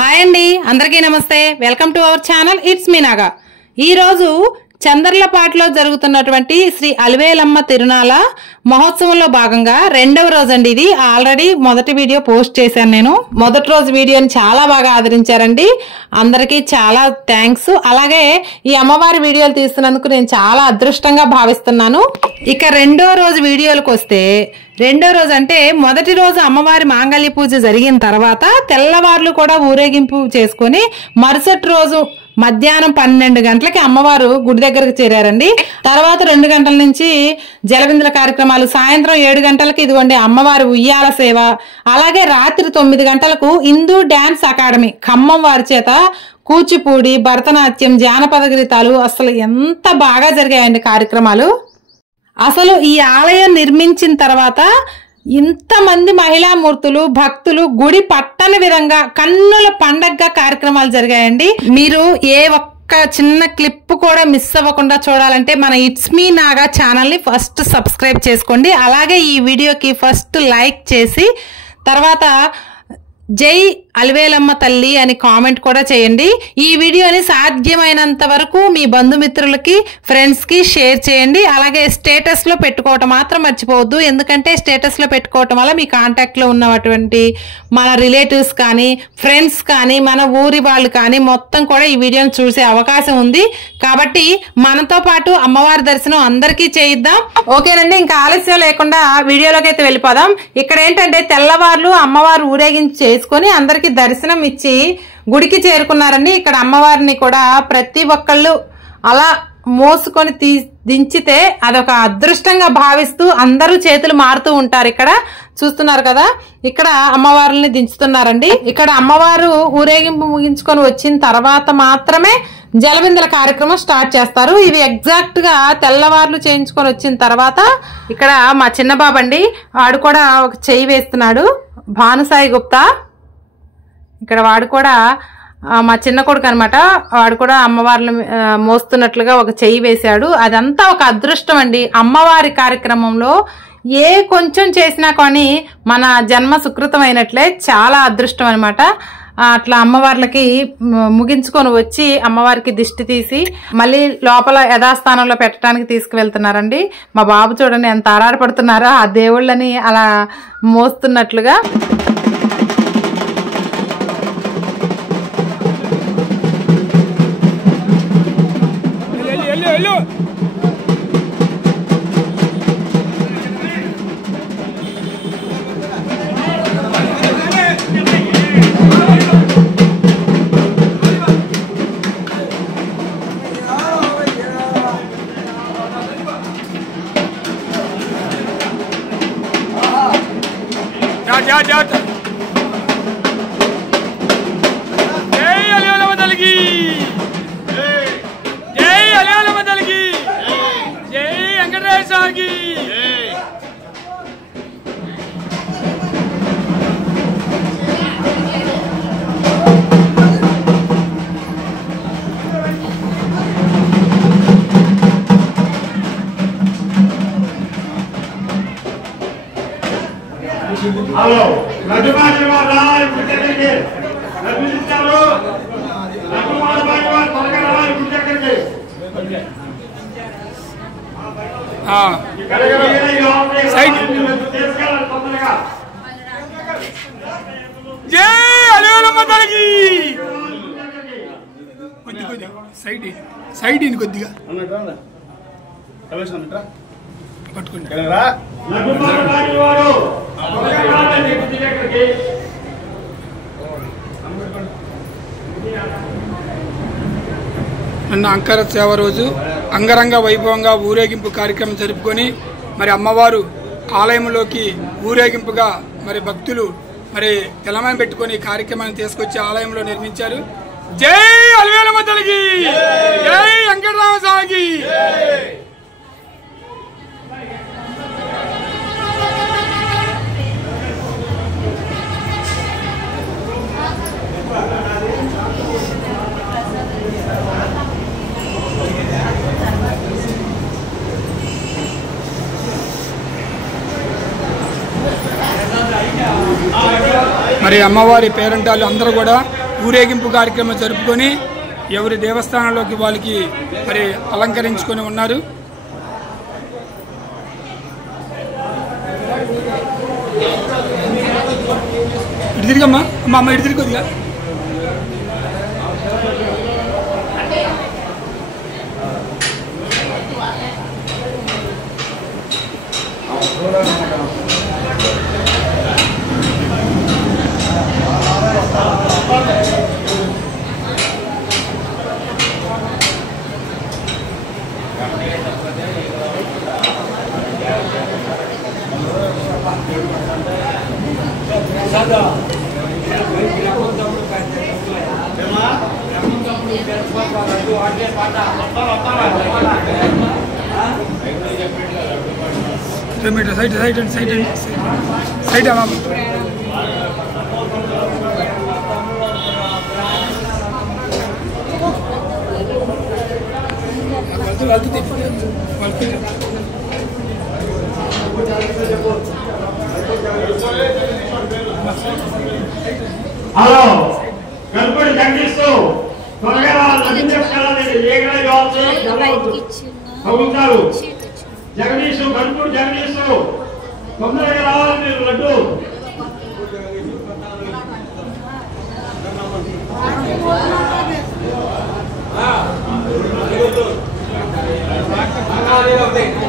Hi అండి, అందరికీ నమస్తే. Welcome to our channel. It's me Naga. ఈరోజు చందర్లపాటులో జరుగుతున్నటువంటి శ్రీ అలివేలమ్మ తిరునాళ మహోత్సవంలో భాగంగా రెండవ రోజు అండి. ఇది ఆల్రెడీ మొదటి వీడియో పోస్ట్ చేశాను. నేను మొదటి రోజు వీడియోని చాలా బాగా ఆదరించారండి. అందరికీ చాలా థ్యాంక్స్. అలాగే ఈ అమ్మవారి వీడియోలు తీస్తున్నందుకు నేను చాలా అదృష్టంగా భావిస్తున్నాను. ఇక రెండో రోజు వీడియోలకు వస్తే, రెండో రోజు అంటే మొదటి రోజు అమ్మవారి మాంగళ్య పూజ జరిగిన తర్వాత తెల్లవార్లు కూడా ఊరేగింపు చేసుకుని మరుసటి రోజు మధ్యాహ్నం 12 గంటలకి అమ్మవారు గుడి దగ్గరకు చేరారండి. తర్వాత 2 గంటల నుంచి జలబిందుల కార్యక్రమాలు, సాయంత్రం 7 గంటలకి ఇదిగోండి అమ్మవారి ఉయ్యాల సేవ, అలాగే రాత్రి 9 గంటలకు హిందూ డ్యాన్స్ అకాడమీ ఖమ్మం వారి చేత కూచిపూడి, భరతనాట్యం, జానపద గీతాలు, అసలు ఎంత బాగా జరిగాయండి కార్యక్రమాలు. అసలు ఈ ఆలయం నిర్మించిన తర్వాత ఇంతమంది మహిళామూర్తులు, భక్తులు గుడి పట్టని విధంగా కన్నుల పండగగా కార్యక్రమాలు జరిగాయండి. మీరు ఏ ఒక్క చిన్న క్లిప్ కూడా మిస్ అవ్వకుండా చూడాలంటే మన ఇట్స్ మీ నాగా ఛానల్ని ఫస్ట్ సబ్స్క్రైబ్ చేసుకోండి. అలాగే ఈ వీడియోకి ఫస్ట్ లైక్ చేసి తర్వాత జై అలివేలమ్మ తల్లి అని కామెంట్ కూడా చేయండి. ఈ వీడియోని సాధ్యమైనంత వరకు మీ బంధుమిత్రులకి, ఫ్రెండ్స్కి షేర్ చేయండి. అలాగే స్టేటస్లో పెట్టుకోవటం మాత్రం మర్చిపోవద్దు. ఎందుకంటే స్టేటస్లో పెట్టుకోవటం వల్ల మీ కాంటాక్ట్లో ఉన్నటువంటి మన రిలేటివ్స్ కానీ, ఫ్రెండ్స్ కానీ, మన ఊరి వాళ్ళు కానీ మొత్తం కూడా ఈ వీడియోని చూసే అవకాశం ఉంది. కాబట్టి మనతో పాటు అమ్మవారి దర్శనం అందరికీ చేయిద్దాం. ఓకేనండి, ఇంకా ఆలస్యం లేకుండా వీడియోలోకి అయితే వెళ్ళిపోదాం. ఇక్కడ ఏంటంటే తెల్లవార్లు అమ్మవారు ఊరేగించి చేసుకొని అందరికీ దర్శనం ఇచ్చి గుడికి చేరుకున్నారండి. ఇక్కడ అమ్మవారిని కూడా ప్రతి ఒక్కళ్ళు అలా మోసుకొని దించితే అదొక అదృష్టంగా భావిస్తూ అందరూ చేతులు మారుతూ ఉంటారు. ఇక్కడ చూస్తున్నారు కదా, ఇక్కడ అమ్మవారిని దించుతున్నారండి. ఇక్కడ అమ్మవారు ఊరేగింపు ముగించుకొని వచ్చిన తర్వాత మాత్రమే జలబిందుల కార్యక్రమం స్టార్ట్ చేస్తారు. ఇవి ఎగ్జాక్ట్ గా తెల్లవార్లు చేయించుకొని వచ్చిన తర్వాత ఇక్కడ మా చిన్న బాబు అండి, వాడు కూడా ఒక చెయ్యి వేస్తున్నాడు, భానుసాయి గుప్తా. ఇక్కడ వాడు కూడా మా చిన్న కొడుకు అనమాట, వాడు కూడా అమ్మవారిని మోస్తున్నట్లుగా ఒక చెయ్యి వేశాడు. అదంతా ఒక అదృష్టం అండి. అమ్మవారి కార్యక్రమంలో ఏ కొంచెం చేసినా కానీ మన జన్మ సుకృతం అయినట్లే, చాలా అదృష్టం అనమాట. అట్లా అమ్మవార్లకి ముగించుకొని వచ్చి అమ్మవారికి దిష్టి తీసి మళ్ళీ లోపల యథాస్థానంలో పెట్టడానికి తీసుకువెళ్తున్నారండి. మా బాబు చూడండి ఎంత ఆరాటపడుతున్నారో ఆ దేవుళ్ళని అలా మోస్తున్నట్లుగా. जय अलिवेलम्मा तल्ली की जय अलिवेलम्मा तल्ली की जय वेंकटेश्वर स्वामी की हेलो रजुमान राय पूजा करके रजुचारो रजुमान भाईवान सरकार राय पूजा करके हां साइड जय अलिवेलम्मा तल्ली की కొద్దిగా సైడ్ ఇన్ కొద్దిగా అన్నట్రా కలెక్షన్ అన్నట్రా పట్టుకోండి కలరా रजुमान भाईवारो सरकार राय पूजा करके నిన్న అంకర సేవ రోజు అంగరంగ వైభవంగా ఊరేగింపు కార్యక్రమం జరుపుకొని మరి అమ్మవారు ఆలయంలోకి ఊరేగింపుగా మరి భక్తులు మరి తెలమైన పెట్టుకొని కార్యక్రమాన్ని తీసుకొచ్చి ఆలయంలో నిర్మించారు. జై అలివేలమ్మ తల్లికి జై వెంకటరామ స్వామికి. మరి అమ్మవారి పేరంటాలు అందరూ కూడా ఊరేగింపు కార్యక్రమం జరుపుకొని ఎవరి దేవస్థానంలోకి వాళ్ళకి మరి అలంకరించుకొని ఉన్నారు. ఇటు తిరిగమ్మా అమ్మ ఇటు తిరిగి కొద్దిగా. సైడ్ సైడ్ సైడ్ సైడ్ అమ్మా. హలో గణపతి జగదీశ్వరు త్వరగా అవుతారు. జగదీశు గణపతి జగదీశు తొందరగా రావాలి మీరు. లడ్డు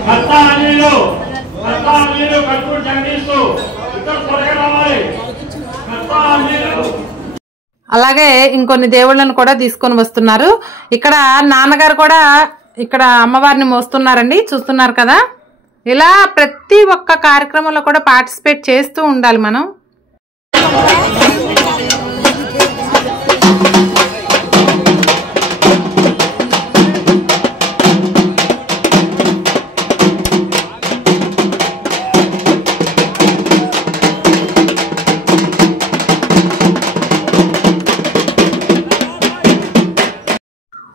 కర్త అనిలు గణపతి జగదీశు ఇద్దరు త్వరగా రావాలి. కర్త అనిలు అలాగే ఇంకొన్ని దేవుళ్ళను కూడా తీసుకొని వస్తున్నారు. ఇక్కడ నాన్నగారు కూడా ఇక్కడ అమ్మవారిని మోస్తున్నారండి, చూస్తున్నారు కదా. ఇలా ప్రతి ఒక్క కార్యక్రమంలో కూడా పార్టిసిపేట్ చేస్తూ ఉండాలి మనం.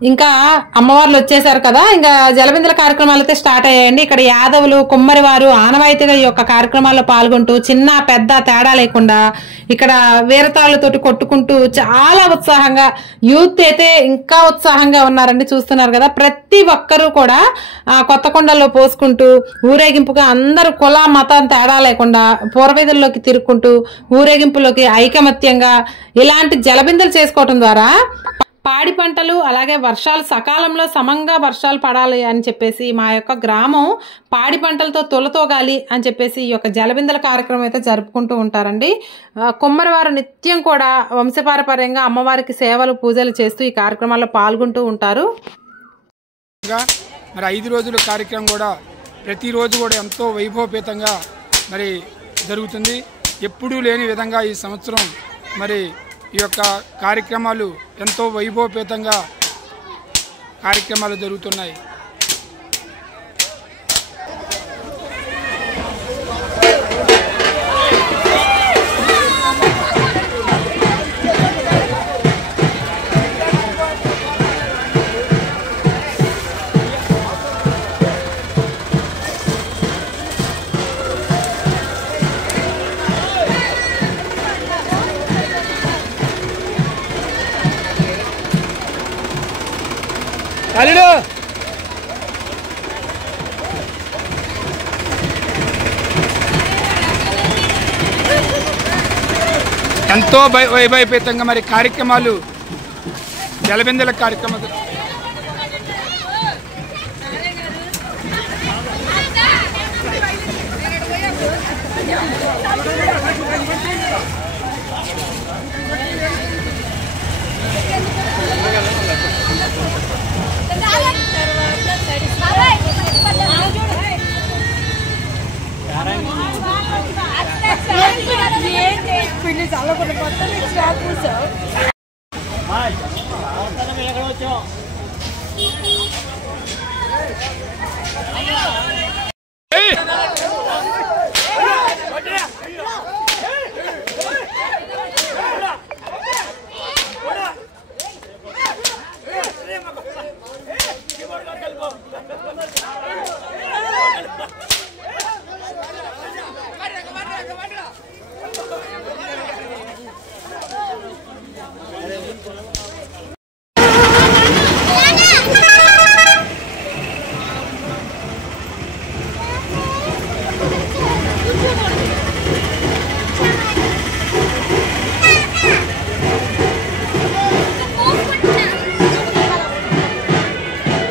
ఇంకా అమ్మవార్లు వచ్చేసారు కదా, ఇంకా జలబిందల కార్యక్రమాలు అయితే స్టార్ట్ అయ్యాయండి. ఇక్కడ యాదవులు కుమ్మరి వారు ఆనవాయితీగా ఈ యొక్క కార్యక్రమాల్లో పాల్గొంటూ చిన్న పెద్ద తేడా లేకుండా ఇక్కడ వీరతాళ్లతోటి కొట్టుకుంటూ చాలా ఉత్సాహంగా, యూత్ అయితే ఇంకా ఉత్సాహంగా ఉన్నారండి, చూస్తున్నారు కదా. ప్రతి ఒక్కరూ కూడా కొత్త కుండల్లో పోసుకుంటూ ఊరేగింపుగా అందరూ కుల మతం తేడా లేకుండా పూర్వీధుల్లోకి తిరుక్కుంటూ ఊరేగింపులోకి ఐకమత్యంగా ఇలాంటి జలబిందలు చేసుకోవటం ద్వారా పాడి పంటలు అలాగే వర్షాలు సకాలంలో సమంగా వర్షాలు పడాలి అని చెప్పేసి మా యొక్క గ్రామం పాడి పంటలతో తొలతోగాలి అని చెప్పేసి ఈ యొక్క జలబిందల కార్యక్రమం అయితే జరుపుకుంటూ ఉంటారండి. కుమ్మరివారు నిత్యం కూడా వంశపారపర్యంగా అమ్మవారికి సేవలు పూజలు చేస్తూ ఈ కార్యక్రమాల్లో పాల్గొంటూ ఉంటారు. మరి 5 రోజుల కార్యక్రమం కూడా ప్రతిరోజు కూడా ఎంతో వైభవపేతంగా మరి జరుగుతుంది. ఎప్పుడూ లేని విధంగా ఈ సంవత్సరం మరి ఈ యొక్క కార్యక్రమాలు ఎంతో వైభవపేతంగా కార్యక్రమాలు జరుగుతున్నాయి. అల్లుడు ఎంతో వైభవపేతంగా మరి కార్యక్రమాలు జలబిందల కార్యక్రమాలు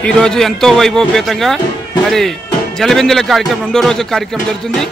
ఈరోజు ఎంతో వైభవపేతంగా మరి జలబిందుల కార్యక్రమం 2వ రోజు కార్యక్రమం జరుగుతుంది.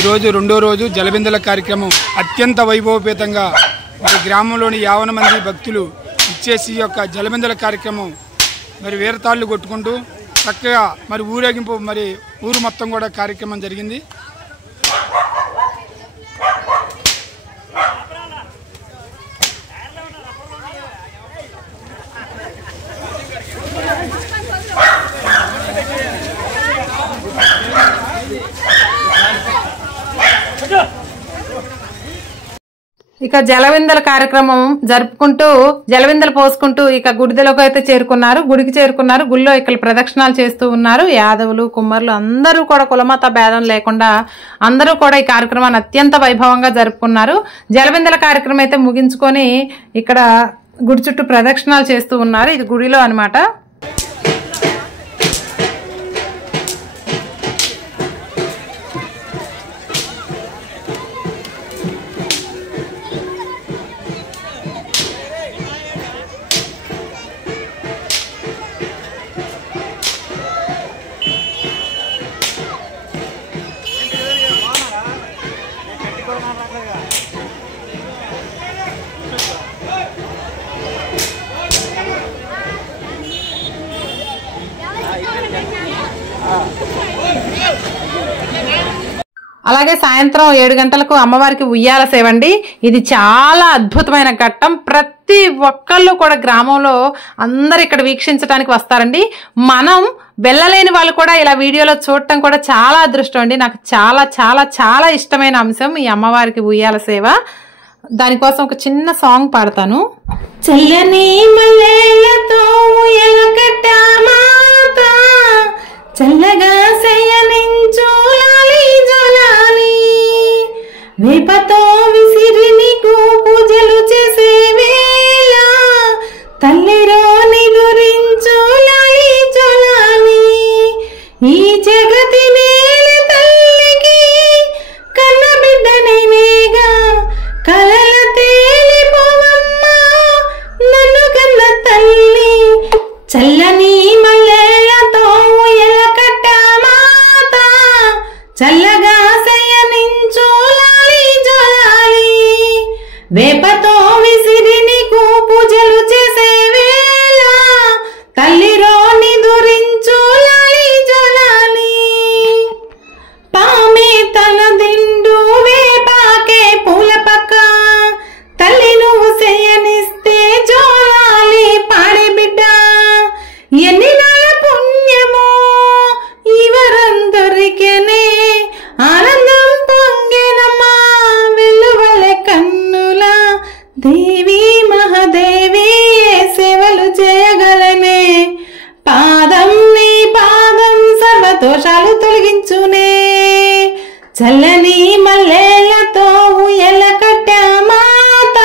ఈరోజు రెండో రోజు జలబిందెల కార్యక్రమం అత్యంత వైభవపేతంగా మరి గ్రామంలోని 50 మంది భక్తులు ఇచ్చేసి యొక్క జలబిందెల కార్యక్రమం మరి వీరతాళ్ళు కొట్టుకుంటూ చక్కగా మరి ఊరేగింపు మరి ఊరు మొత్తం కూడా కార్యక్రమం జరిగింది. ఇక జలవిందల కార్యక్రమం జరుపుకుంటూ జలవిందలు పోసుకుంటూ ఇక గుడిలోకి అయితే చేరుకున్నారు. గుడికి చేరుకున్నారు. గుడిలో ఇక్కడ ప్రదక్షిణాలు చేస్తూ ఉన్నారు. యాదవులు, కుమ్మరులు అందరూ కూడా కులమత భేదం లేకుండా అందరూ కూడా ఈ కార్యక్రమాన్ని అత్యంత వైభవంగా జరుపుకున్నారు. జలవిందల కార్యక్రమం అయితే ముగించుకొని ఇక్కడ గుడి చుట్టూ ప్రదక్షిణాలు చేస్తూ ఉన్నారు. ఇది గుడిలో అన్నమాట. అలాగే సాయంత్రం 7 గంటలకు అమ్మవారికి ఉయ్యాల సేవండి. ఇది చాలా అద్భుతమైన ఘట్టం. ప్రతి ఒక్కళ్ళు కూడా గ్రామంలో అందరు ఇక్కడ వీక్షించడానికి వస్తారండి. మనం వెళ్ళలేని వాళ్ళు కూడా ఇలా వీడియోలో చూడటం కూడా చాలా అదృష్టం అండి. నాకు చాలా చాలా చాలా ఇష్టమైన అంశం ఈ అమ్మవారికి ఉయ్యాల సేవ. దానికోసం ఒక చిన్న సాంగ్ పాడతాను. చల్లని మల్లెలతో ఉయ్యాల కట్టామాత, చల్లగా శయనించు లాలి జోలాలి, వేపతో విసిరి నీకు పూజలు చేసే వేళ, తల్లిరో నిదురించు లాలి జోలాలి, ఈ జగతి నేల తల్లికి కన్న బిడ్డ నేనేగా, కలల తేలిపోవమ్మా నన్ను కన్న తల్లి, చల్లని మల్లెలతో ఉయ్యాల కట్టామాత, చల్లగా శయనించు లాలి జోలాలి, వేపతో విసిరి నీకు పూజలు చేసే వేళ, తల్లిరో నిదురించు లాలి జోలాలి, పామే తల దిండు వేపాకే పూల పక్క, తల్లి నువ్వు శయనిస్తే జోలాలి పాడే బిడ్డ, ఎన్ని నాళ్ళ పుణ్యమో ఇవరందరికనే, ఆనందం పొంగెనమ్మా వెల్లువలె కన్నుల, దేవి మహాదేవి సేవలు చేయగలనే, పాదం నీ పాదం సర్వదోషాలు తొలగించునే, చల్లని మల్లెలతో ఉయ్యాల కట్టామాత,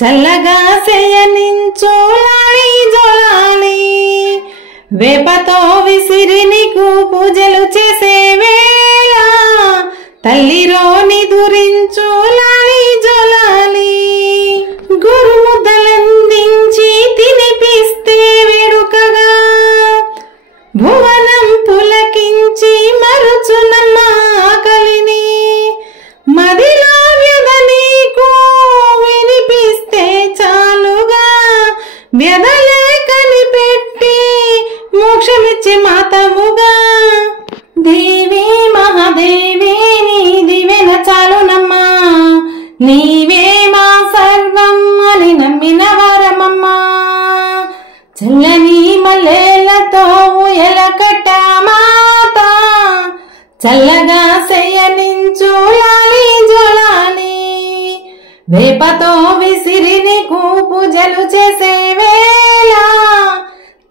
చల్లగా శయనించు లాలి జోలాలి, వేపతో విసిరి నీకు పూజలు చేసే వేళ, తల్లిరో నిదురించు లాలి జోలాలి, గురుముద్దలందించి తినిపిస్తే వేడుకగా, భువనం పులకించి మరుచునమ్మ ఆకలిని, మదిలో వ్యధ నీకు వినిపిస్తే చాలుగా, వ్యధలే కనిపెట్టి మోక్షమిచ్చే మాతవుగా, దేవి మహాదేవి నీ దివెన చాలునమ్మా, నీవే మా సర్వం అని నమ్మిన వారమమ్మా, చల్లని మల్లెలతో ఉయ్యాల కట్టామాత, చల్లగా శయనించు లాలి జోలాలి, వేపతో విసిరి నీకు పూజలు చేసే వేళ,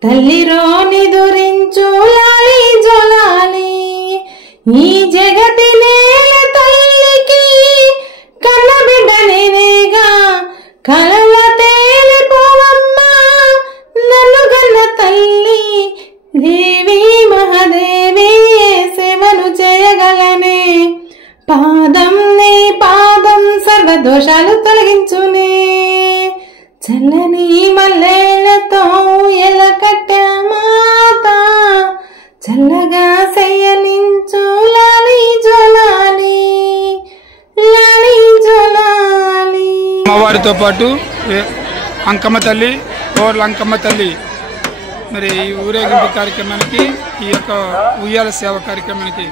తల్లిరో నిదురించు లాలి జోలాలి, ఈ జగతి నేల తల్లికి పాదం సర్వదోషాలు తొలగించునే చల్లని మల్లెలతో ఎల కట్ట మాత చల్లగా శయనించు లాలి జోలాలి లాలి జోలాలి. అమ్మవారితో పాటు అంకమ్మ తల్లి కోర్ల అంకమ్మ తల్లి మరి ఈ ఊరేగింపు కార్యక్రమానికి ఈ యొక్క ఉయ్యాల సేవ కార్యక్రమానికి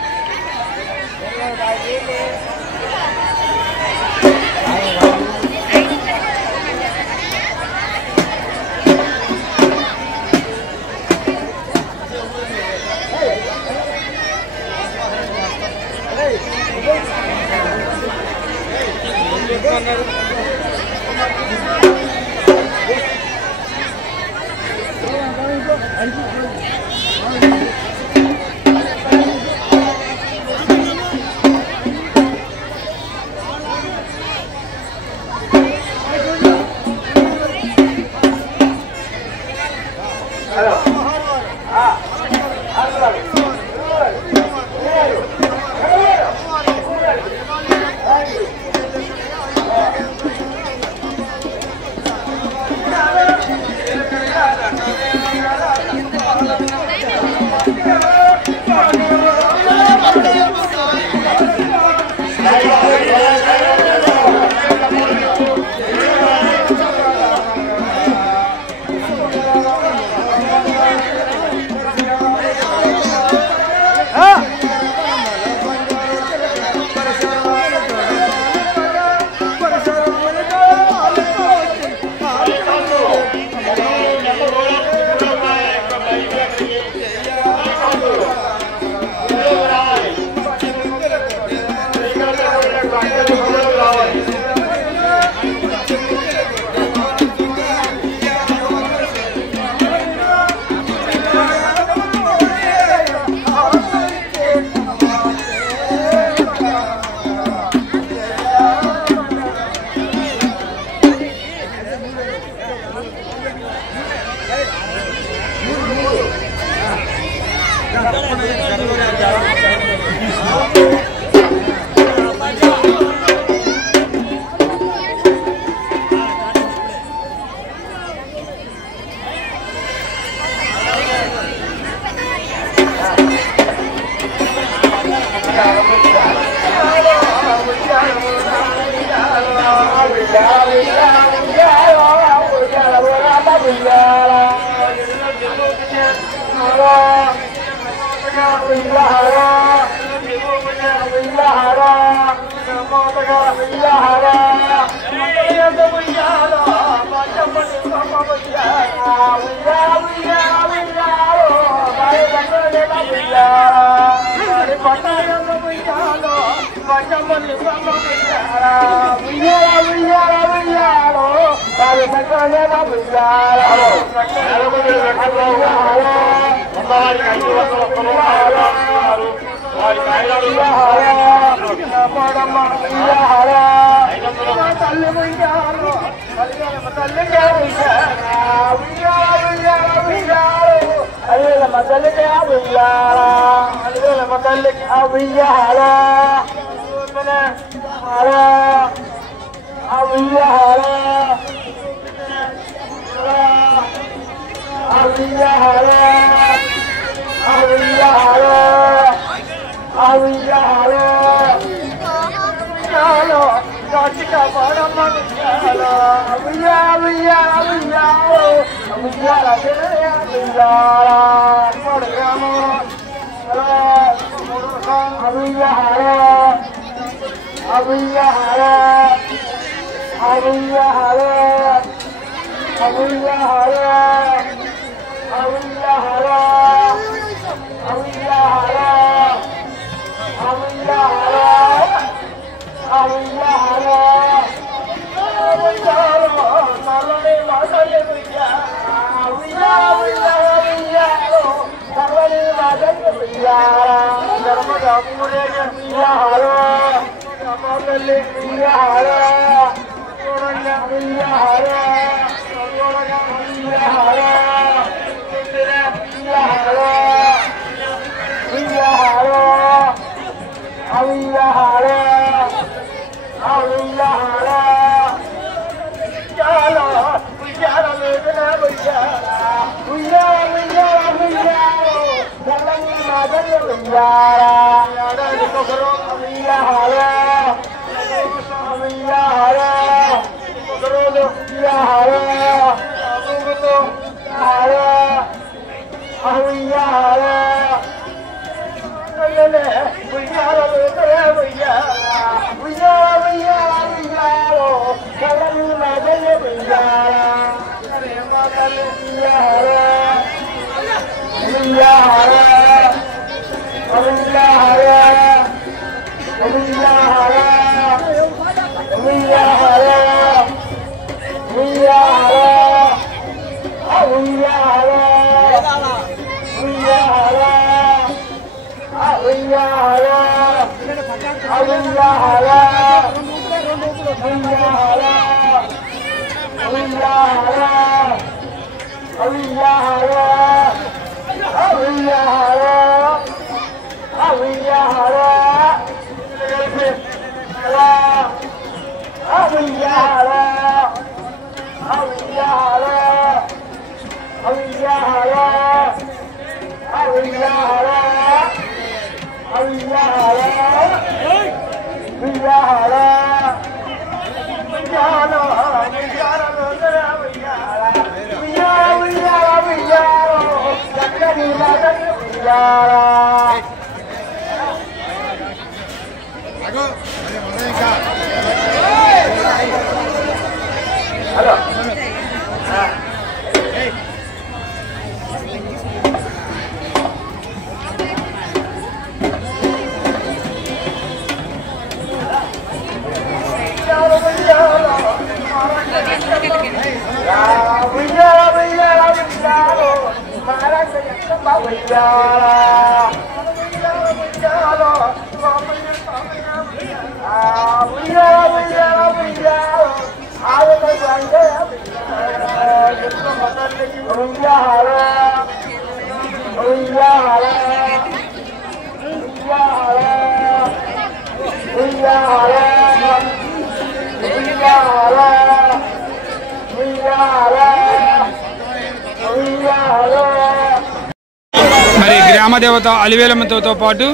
మరి గ్రామ దేవత అలివేలమ్మతో పాటు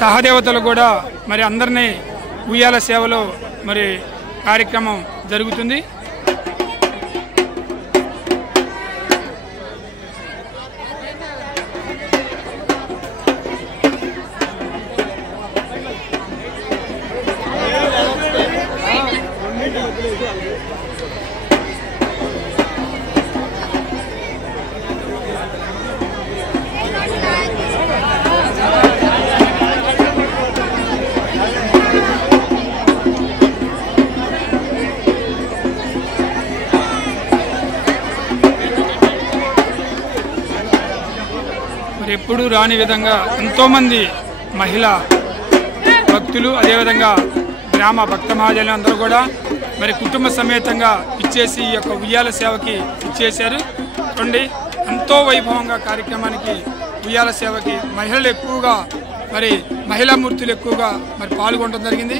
సహదేవతలు కూడా మరి అందరినీ ఉయ్యాల సేవలో మరి కార్యక్రమం జరుగుతుంది. ఎప్పుడు రాని విధంగా ఎంతోమంది మహిళా భక్తులు అదేవిధంగా గ్రామ భక్త మహాజనులు అందరూ కూడా మరి కుటుంబ సమేతంగా ఇచ్చేసి ఈ యొక్క ఉయ్యాల సేవకి ఇచ్చేశారు. చూడండి ఎంతో వైభవంగా కార్యక్రమానికి ఉయ్యాల సేవకి మహిళలు ఎక్కువగా మరి మహిళా మూర్తులు ఎక్కువగా మరి పాల్గొనడం జరిగింది.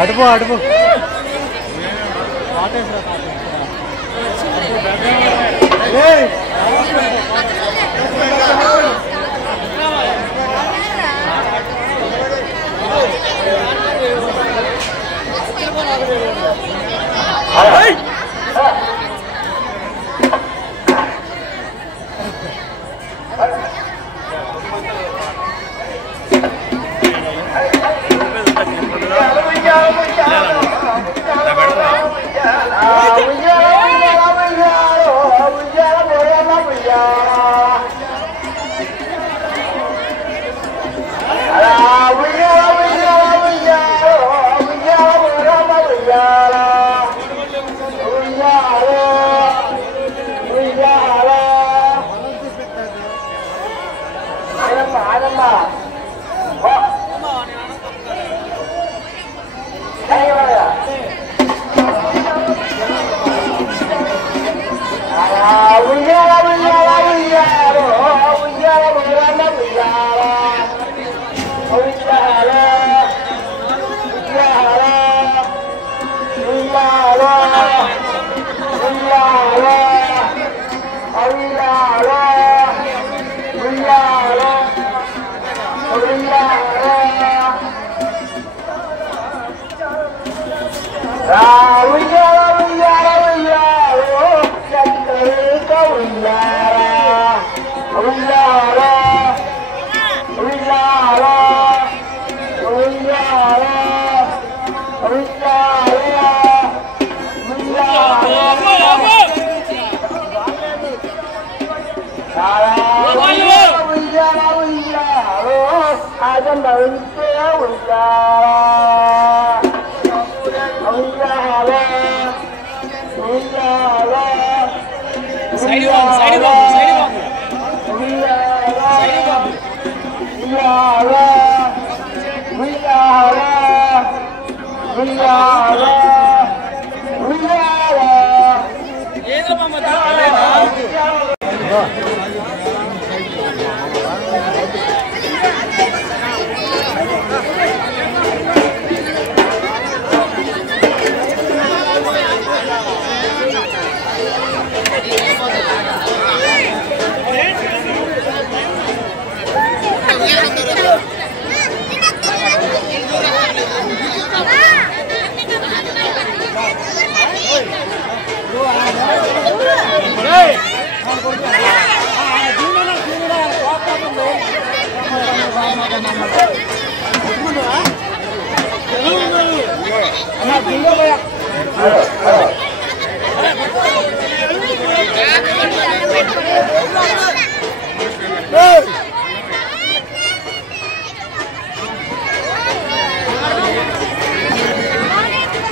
అడుపు అడుపు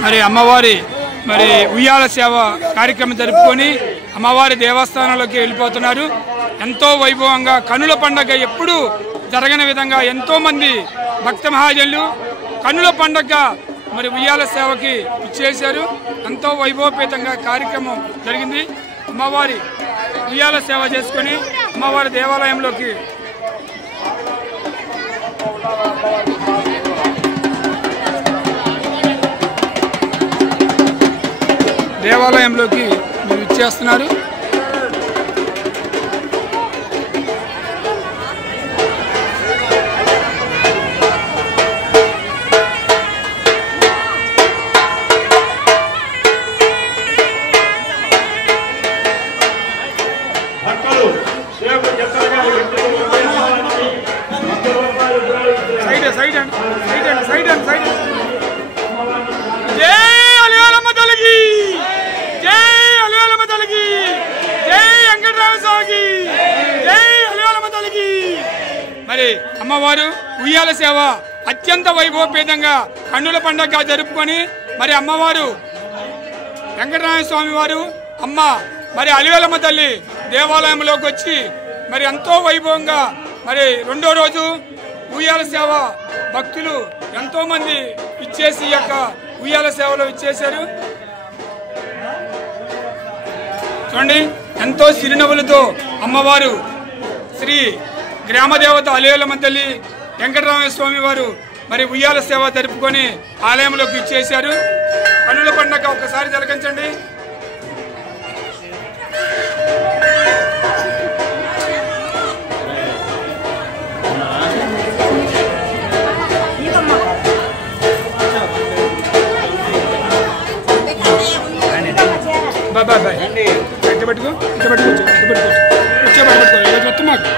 మరి అమ్మవారి మరి ఉయ్యాల సేవ కార్యక్రమం జరుపుకొని అమ్మవారి దేవస్థానంలోకి వెళ్ళిపోతున్నారు. ఎంతో వైభవంగా కన్నుల పండగ ఎప్పుడూ జరగని విధంగా ఎంతోమంది భక్త మహాజనులు కన్నుల పండగ మరి ఉయ్యాల సేవకి ఇచ్చేశారు. ఎంతో వైభవపేతంగా కార్యక్రమం జరిగింది. అమ్మవారి ఉయ్యాల సేవ చేసుకొని అమ్మవారి దేవాలయంలోకి మీరు ఇచ్చేస్తున్నారు. మరి అమ్మవారు ఉయ్యాల సేవ అత్యంత వైభవపేతంగా కన్నుల పండుగ జరుపుకొని మరి అమ్మవారు వెంకటరామ స్వామి వారు అమ్మ మరి అలివేలమ్మ తల్లి దేవాలయంలోకి వచ్చి మరి ఎంతో వైభవంగా మరి రెండో రోజు ఉయ్యాల సేవ భక్తులు ఎంతో మంది ఇచ్చేసి యొక్క ఉయ్యాల సేవలో ఇచ్చేశారు. చూడండి ఎంతో చిరునవ్వులతో అమ్మవారు శ్రీ గ్రామదేవత అలివేలమ్మ తల్లి వెంకటరామ స్వామి వారు మరి ఉయ్యాల సేవ జరుపుకొని ఆలయంలోకి ఇచ్చేశారు. కన్నుల పండగ ఒకసారి తిలకించండి. బాయ్ బాయ్ ఇట్లా పెట్టుకో మొత్తం మాకు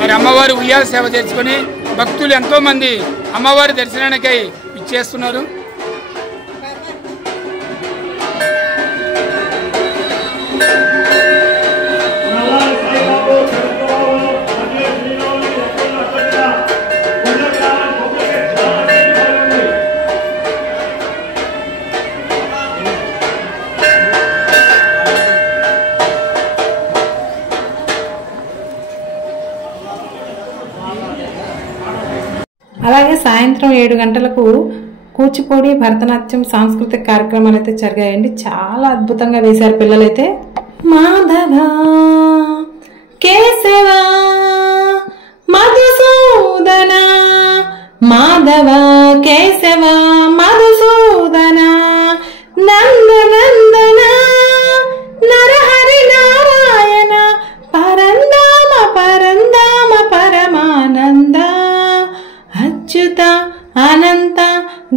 మరి అమ్మవారి ఉయ్యాల సేవ చేసుకుని భక్తులు ఎంతో మంది అమ్మవారి దర్శనానికై ఇచ్చేస్తున్నారు. అలాగే సాయంత్రం 7 గంటలకు కూచిపూడి భరతనాట్యం సాంస్కృతిక కార్యక్రమాలు అయితే జరిగాయండి. చాలా అద్భుతంగా వేశారు పిల్లలైతే. మాధవ కేశవ మధుసూదన మాధవ కేశవ మధుసూదన నందనందన నరహరి నారాయణ పరందామ పరందామ పరమానంద అచ్యుత అనంత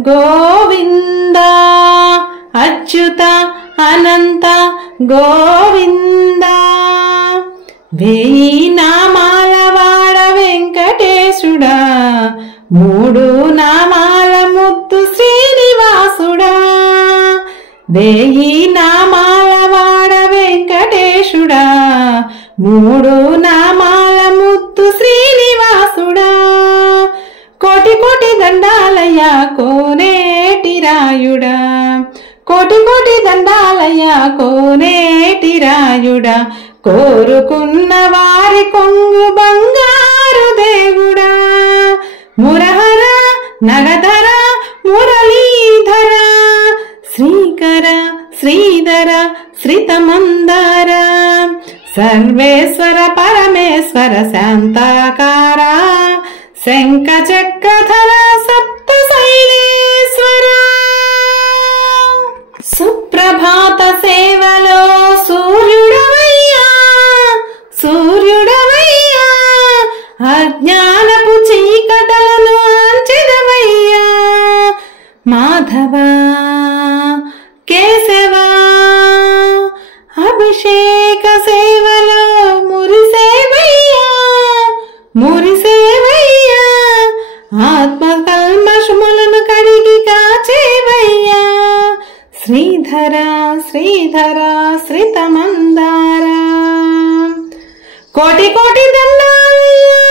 గోవింద అచ్యుత అనంత గోవింద వేయి నామాల వాడ వెంకటేశుడా 3 నామాల ముద్దు శ్రీనివాసుడా వేయి నామాల వాడ వెంకటేశుడా 3 నామాల ముద్దు శ్రీనివాసుడా కోటి కోటి దండాలయ కోనేటి రాయుడా కోటి కోటి దండాలయ కోనేటి రాయుడా కోరుకున్న వారి కొంగు బంగారు దేవుడా మురహర నగధర మురళీధర శ్రీకర శ్రీధర శ్రీతమందార సర్వేశ్వర పరమేశ్వర శాంతాకార శంఖ చక్రధర సప్త శైలేశ్వర సుప్రభాత సేవలో సూర్యుడవయ్యా సూర్యుడవయ్యా అజ్ఞానపు చీకటలను అంచెదవయ్యా మాధవ కేశవ అభిషేక సేవలో మురిసేవయ్యా నీలకంధర శ్రీధర శ్రితమందార కోటి కోటి దండాలయ్యా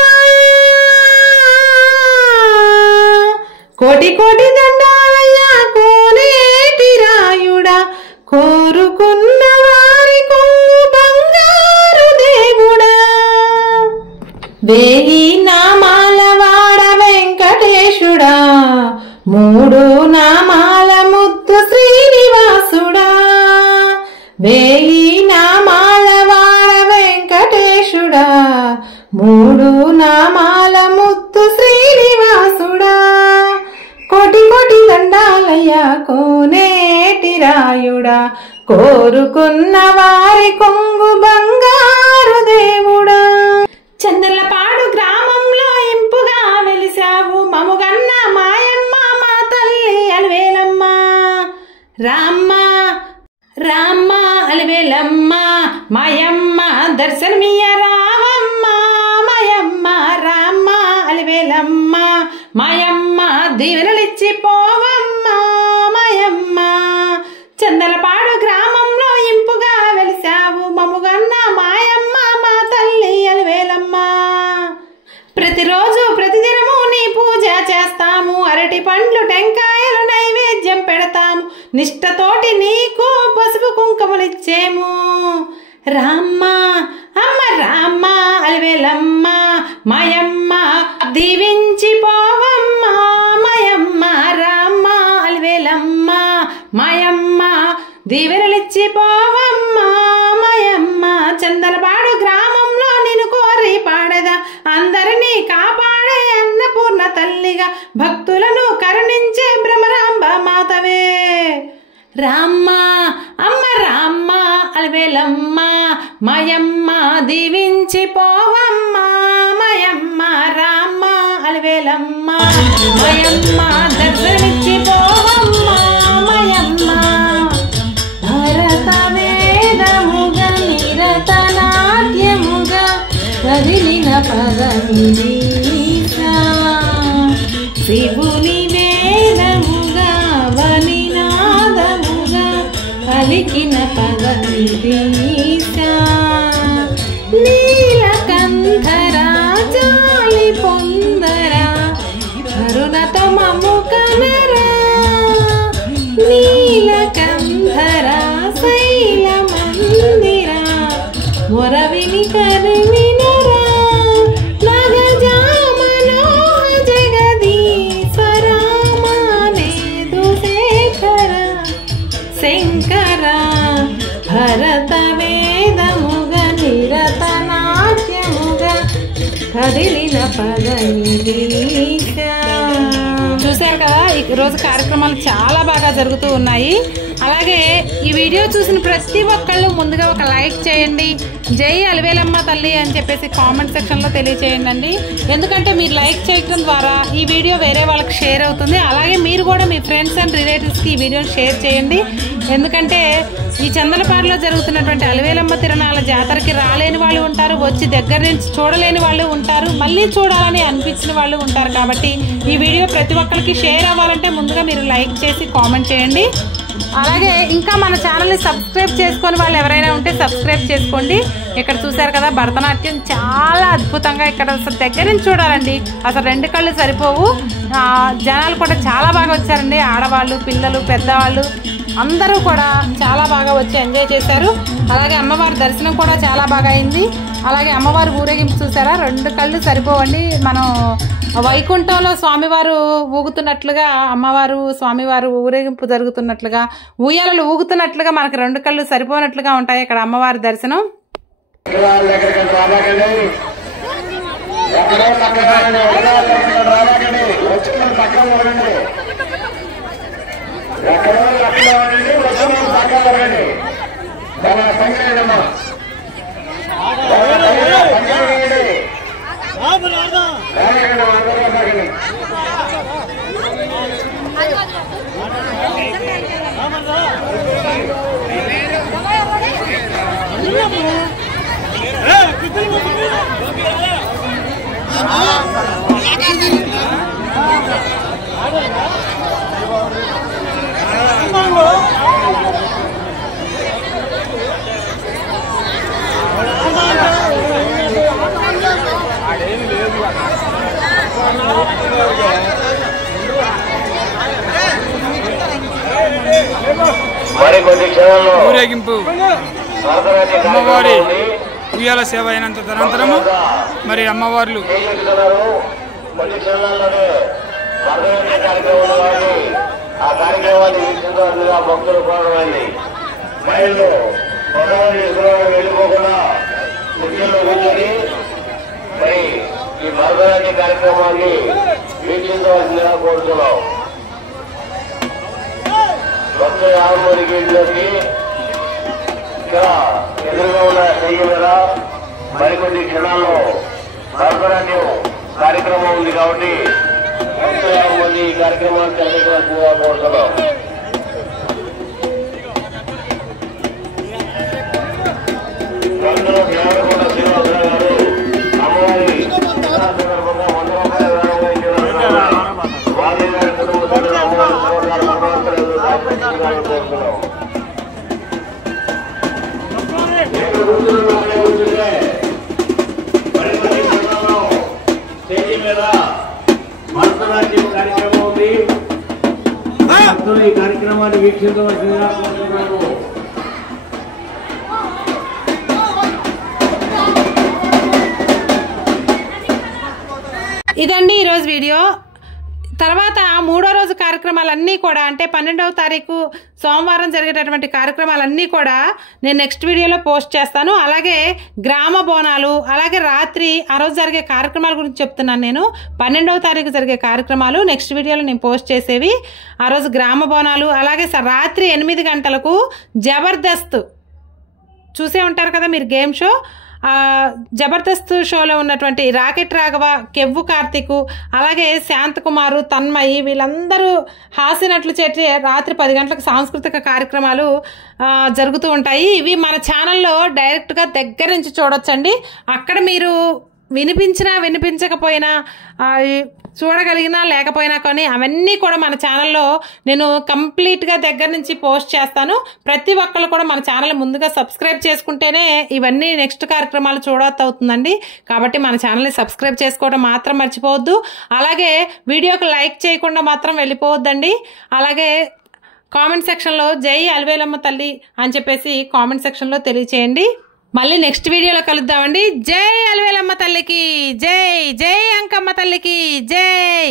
కోటి కోటి దండాలయ్యా కోనేటి రాయుడా కోరుకున్న వారి కొంగు బంగారు దేవుడా వేయి నామాల వాడ వెంకటేశుడా మూడు నామాల ముద్దు శ్రీనివాసుడా వేయి నామాల వాడ వెంకటేశుడా మూడు నామాల ముద్దు శ్రీనివాసుడా కోటి కోటి దండాలయ్యా కోనేటి రాయుడా కోరుకున్న వారి కొంగు బంగారు దేవుడా చంద్రలపాడు గ్రామంలో ఇంపుగా వెలిసావు మముగన్న మాయమ్మ మా తల్లి అలివేలమ్మ రామ్మ రామ్మ అలివేలమ్మ మాయమ్మ దర్శనమియ రావమ్మ మాయమ్మ రామ్మ అలివేలమ్మ మాయమ్మ దీవెనలిచ్చి పోవమ్మ మాయమ్మ చందలపాడు గ్రామంలో ఇంపుగా వెలిసావు మముగన్న మాయమ్మ మా తల్లి అలివేలమ్మ ప్రతిరోజు ప్రతిదినము నీ పూజ చేస్తాము అరటి పండ్లు టెంకాయలు నైవేద్యం పెడతాము నిష్టతోటి నీకు పసుపు కుంకుమలిచ్చేము రామ్మ అమ్మ రామ్మ అలివేలమ్మ మాయమ్మ దీవించి పోవమ్మ మాయమ్మ రామ్మ అలివేలమ్మ మాయమ్మ దీవెనలిచ్చి పోవమ్మ మాయమ్మ చందలపాడు గ్రామంలో నిన్ను కోరి పాడేదా అందరినీ కాపాడే అన్నపూర్ణ తల్లిగా భక్తులను కరుణించే భ్రమరాంబ మాతవే రామ్మ అమ్మ రామ్మ అలివేలమ్మ మాయమ్మ దీవించి పోవమ్మ మాయమ్మ రామ్మ అలివేలమ్మ మాయమ్మ దర్శనమిచ్చి పోవమ్మ మాయమ్మ భరత వేదముగ నిరత నాట్యముగ కదిలిన పదనిదీశ శివుని వేదముగా వనినాదముగా పలికిన పదనిదీశ నీలకంధర జాలి పొందర కరుణతో మమ్ము కనరా నీలకంధర శైల మందిర మొరవిని కరువినరా నగజామనోహ జగదీశ్వర మానేదు శేఖర శంకర భరత వేదముగ నిరత నాట్యముగ కదిలిన పదనిదీశ చూశారు కదా ఈ రోజు కార్యక్రమాలు చాలా బాగా జరుగుతూ ఉన్నాయి అలాగే ఈ వీడియో చూసిన ప్రతి ఒక్కళ్ళు ముందుగా ఒక లైక్ చేయండి జై అలివేలమ్మ తల్లి అని చెప్పేసి కామెంట్ సెక్షన్లో తెలియచేయండి ఎందుకంటే మీరు లైక్ చేయడం ద్వారా ఈ వీడియో వేరే వాళ్ళకి షేర్ అవుతుంది అలాగే మీరు కూడా మీ ఫ్రెండ్స్ అండ్ రిలేటివ్స్కి ఈ వీడియోని షేర్ చేయండి ఎందుకంటే ఈ చందలపాడులో జరుగుతున్నటువంటి అలివేలమ్మ తిరునాళ్ళ జాతరకి రాలేని వాళ్ళు ఉంటారు వచ్చి దగ్గర నుంచి చూడలేని వాళ్ళు ఉంటారు మళ్ళీ చూడాలని అనిపించిన వాళ్ళు ఉంటారు కాబట్టి ఈ వీడియో ప్రతి ఒక్కరికి షేర్ అవ్వాలంటే ముందుగా మీరు లైక్ చేసి కామెంట్ చేయండి అలాగే ఇంకా మన ఛానల్ని సబ్స్క్రైబ్ చేసుకొని వాళ్ళు ఎవరైనా ఉంటే సబ్స్క్రైబ్ చేసుకోండి ఇక్కడ చూశారు కదా భరతనాట్యం చాలా అద్భుతంగా ఇక్కడ అసలు దగ్గర నుంచి చూడాలండి అసలు రెండు కళ్ళు సరిపోవు జనాలు కూడా చాలా బాగా వచ్చారండి ఆడవాళ్ళు పిల్లలు పెద్దవాళ్ళు అందరూ కూడా చాలా బాగా వచ్చి ఎంజాయ్ చేశారు అలాగే అమ్మవారి దర్శనం కూడా చాలా బాగా అయింది అలాగే అమ్మవారి ఊరేగింపు చూసారా రెండు కళ్ళు సరిపోవండి మనం వైకుంఠంలో స్వామివారు ఊగుతున్నట్లుగా అమ్మవారు స్వామివారు ఊరేగింపు జరుగుతున్నట్లుగా ఉయ్యాలలు ఊగుతున్నట్లుగా మనకి రెండు కళ్ళు సరిపోనట్లుగా ఉంటాయి ఇక్కడ అమ్మవారి దర్శనం ఊరేగింపు అమ్మవారి ఉయ్యాల సేవ అయినంత అనంతరము మరి అమ్మవార్లు ఆ కార్యక్రమాన్ని వీక్షించాల్సిందిగా భక్తులు కోరమైంది. మైళ్ళు వెళ్ళిపోకుండా ముఖ్యంలో కూర్చొని మరి ఈ భరతనాట్య కార్యక్రమాన్ని వీక్షించవలసిందిగా కోరుతున్నాం. భక్తుల ఆరుమూరి గేట్లోకి ఇక్కడ ఎదురుగా ఉన్న స్టేజ్ మీద మరికొద్ది క్షణాల్లో భరతనాట్యం కార్యక్రమం ఉంది కాబట్టి భక్తుల ఆరుమూరి ఈ కార్యక్రమాన్ని తెలియవలసిందిగా కోరుతున్నాం. భక్తులు దేవరకొండ శ్రీనివాసరావు గారు అమ్మవారి సందర్భంగా 100 రూపాయల వేలంగా ఇచ్చిన వారి కుటుంబ సభ్యులు అమ్మవారి సహకారం కోరుతున్నాం. స్టేజీ మీద భరతనాట్యం కార్యక్రమం ఉంది. భక్తులు ఈ కార్యక్రమాన్ని వీక్షించవలసిందిగా కోరుతున్నాము. ఇదండి ఈరోజు వీడియో. తర్వాత 3వ రోజు కార్యక్రమాలన్నీ కూడా అంటే 12వ తారీఖు సోమవారం జరిగేటటువంటి కార్యక్రమాలన్నీ కూడా నేను నెక్స్ట్ వీడియోలో పోస్ట్ చేస్తాను. అలాగే గ్రామ బోనాలు, అలాగే రాత్రి ఆ రోజు జరిగే కార్యక్రమాల గురించి చెప్తున్నాను. నేను 12వ తారీఖు జరిగే కార్యక్రమాలు నెక్స్ట్ వీడియోలో నేను పోస్ట్ చేసేవి. ఆ రోజు గ్రామ బోనాలు, అలాగే రాత్రి 8 గంటలకు జబర్దస్త్ చూసే ఉంటారు కదా మీరు, గేమ్ షో. జబర్దస్త్ షోలో ఉన్నటువంటి రాకెట్ రాఘవ, కెవ్వు కార్తిక్, అలాగే శాంతకుమారు, తన్మయి వీళ్ళందరూ హాస్యనట్లు చేసి రాత్రి 10 గంటలకు సాంస్కృతిక కార్యక్రమాలు జరుగుతూ ఉంటాయి. ఇవి మన ఛానల్లో డైరెక్ట్గా దగ్గర నుంచి చూడొచ్చండి. అక్కడ మీరు వినిపించినా వినిపించకపోయినా చూడగలిగినా లేకపోయినా కానీ అవన్నీ కూడా మన ఛానల్లో నేను కంప్లీట్గా దగ్గర నుంచి పోస్ట్ చేస్తాను. ప్రతి ఒక్కళ్ళు కూడా మన ఛానల్ ముందుగా సబ్స్క్రైబ్ చేసుకుంటేనే ఇవన్నీ నెక్స్ట్ కార్యక్రమాలు చూడవచ్చు అవుతుందండి. కాబట్టి మన ఛానల్ని సబ్స్క్రైబ్ చేసుకోవడం మాత్రం మర్చిపోవద్దు. అలాగే వీడియోకి లైక్ చేయకుండా మాత్రం వెళ్ళిపోవద్దండి. అలాగే కామెంట్ సెక్షన్లో జై అలివేలమ్మ తల్లి అని చెప్పేసి కామెంట్ సెక్షన్లో తెలియచేయండి. మళ్ళీ నెక్స్ట్ వీడియోలో కలుద్దామండి. జై అలివేలమ్మ తల్లికి జై, జై అంకమ్మ తల్లికి జై.